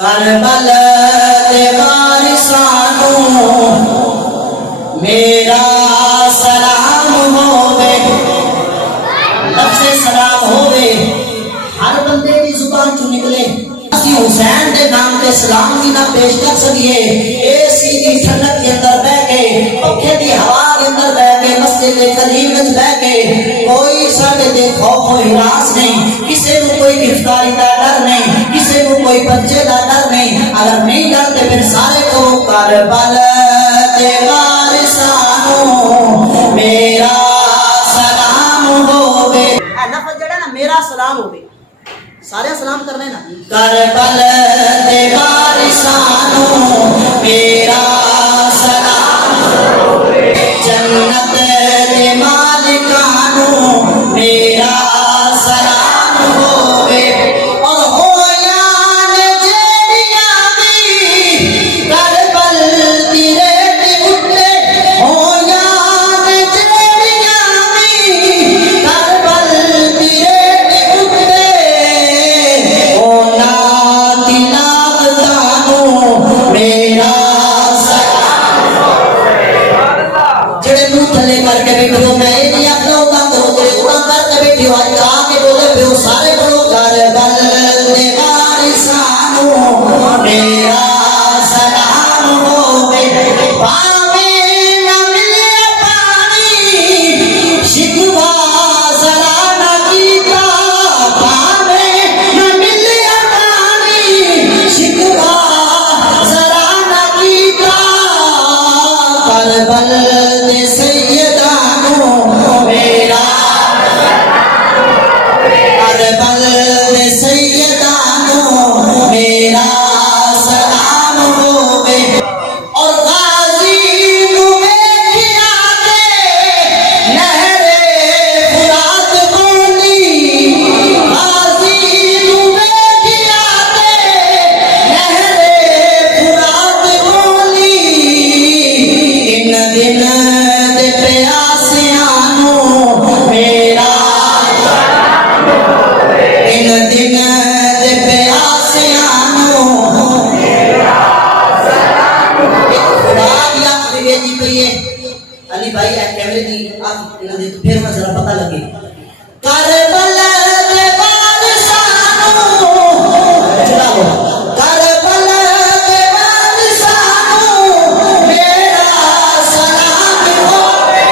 करबल दे वारिसानू मेरा सलाम होवे, लफ्ज़े सलाम होवे हर बंदे की जुबान चो निकले। असी हुसैन के नाम के सलाम भी ना पेश कर सकिए। एसी की ठंडक के अंदर बह के, पंखे की हवा के अंदर बह के, मस्जिद करीम में बह के कोई साडे ते खौफ और हिरास नहीं, किसी को कोई गिरफ्तारी का डर नहीं, किसी को कोई बच्चे का डर नहीं। अगर नहीं डरते फिर सारे को करबल दे वारिसानू मेरा सलाम होवे। लफ्ज़ जड़ा ना मेरा सलाम होवे, सारे सलाम करने ना। करबल दे वारिसानू मेरा सलाम होवे, जन्नत दे मालिकानू मेरा सलाम होवे। और होयान जेड़ियां भी करबल दी रेत उठे, होयान जेड़ियां भी करबल दी रेत उठे, होना तिलावतानू मेरा सलाम होवे। जेड़े मुंह थले करके बैठे हो, मैं ये नहीं आखदा उदा करो, जेड़े उदा करके बैठे हो आज आके बोले पे हो सारे करो करबल दे वारिसानू मेरा सलाम होवे। पावे न मिले पानी शिकवा जरा न कीता, पावे न मिले पानी शिकवा जरा न कीता, करबल दे सैयदानू मेरा, करबल दे सैयदानू मेरा सलाम होवे। और गाजी नू वेखिया के नहरे फुरात बोली, गाजी नू वेखिया के नहरे फुरात बोली, इन दिन दे प्यासियानू मेरा, इन दिन दे प्यासियानू मेरा सलाम होवे। खुदा की आखिरी बेटी पे ये अली भाई आ कैमरे दी आप इन्हां दे फिर मैं जरा पता लगे। करबल दे वारिसानू चलाओ, करबल दे वारिसानू मेरा सलाम होवे,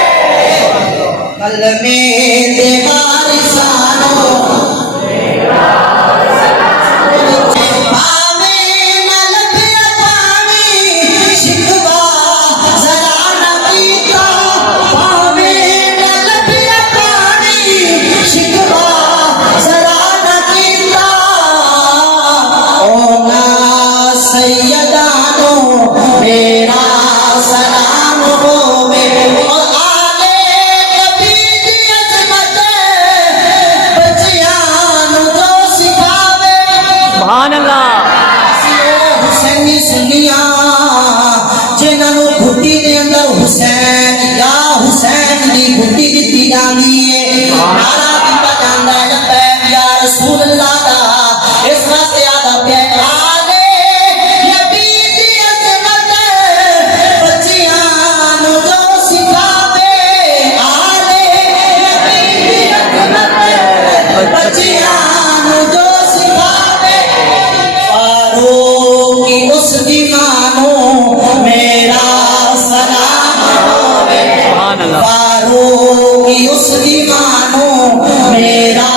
कलमे दे वारिसानू पावे न लभिया पानी शिकवा जरा न कीता, पावे न लभिया पानी शिकवा जरा न कीता, होना सैयदानू मेरा सलाम होवे। और आले नबी दी अज़मत बच्चियां नू जो सिखावे, सुभान अल्लाह। हुसैनी सुनिया जिन्होंने घुट्टी के अंदर हुसैन या हुसैन की घुट्टी दी जाती है, नारा दिता जाता है लब्बैक या रसूल अल्लाह दा। इस वास्ते आदा पे आले नबी दी अज़मत बच्चियां नू जो सिखावे, आले नबी दी अज़मत बच्चियां नू जो सिखावे, फारूक की उस दीवानो मेरा सलाम होवे, सुभान अल्लाह। फारूक की उस दीवानो मेरा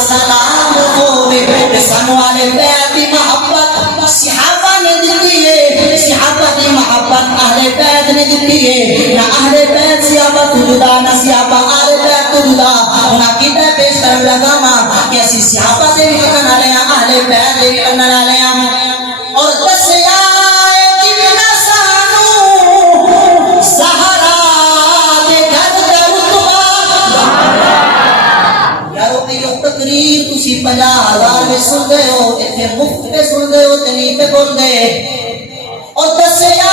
सलाम होवे। सानू वाले बैत दी मोहब्बत सहाबा ने दी है, सहाबा दी मोहब्बत अहले बैत ने दी है। ना अहले बैत सहाबा तो जुदा, ना सहाबा अहले बैत तो जुदा। उन्हां कीता पेश करन लगा मां कि असी सहाबा दे भी करन वाले हां, अहले बैत दे भी करन वाले हां। और दसया किन्ना सानू ज़हरा दे घर दा रुतबा, यारो ये तकरीर तुसी 50,000 में सुनदे हो, इत्थे मुफ्त में सुनदे हो ते नहीं पे बोलदे। और दसया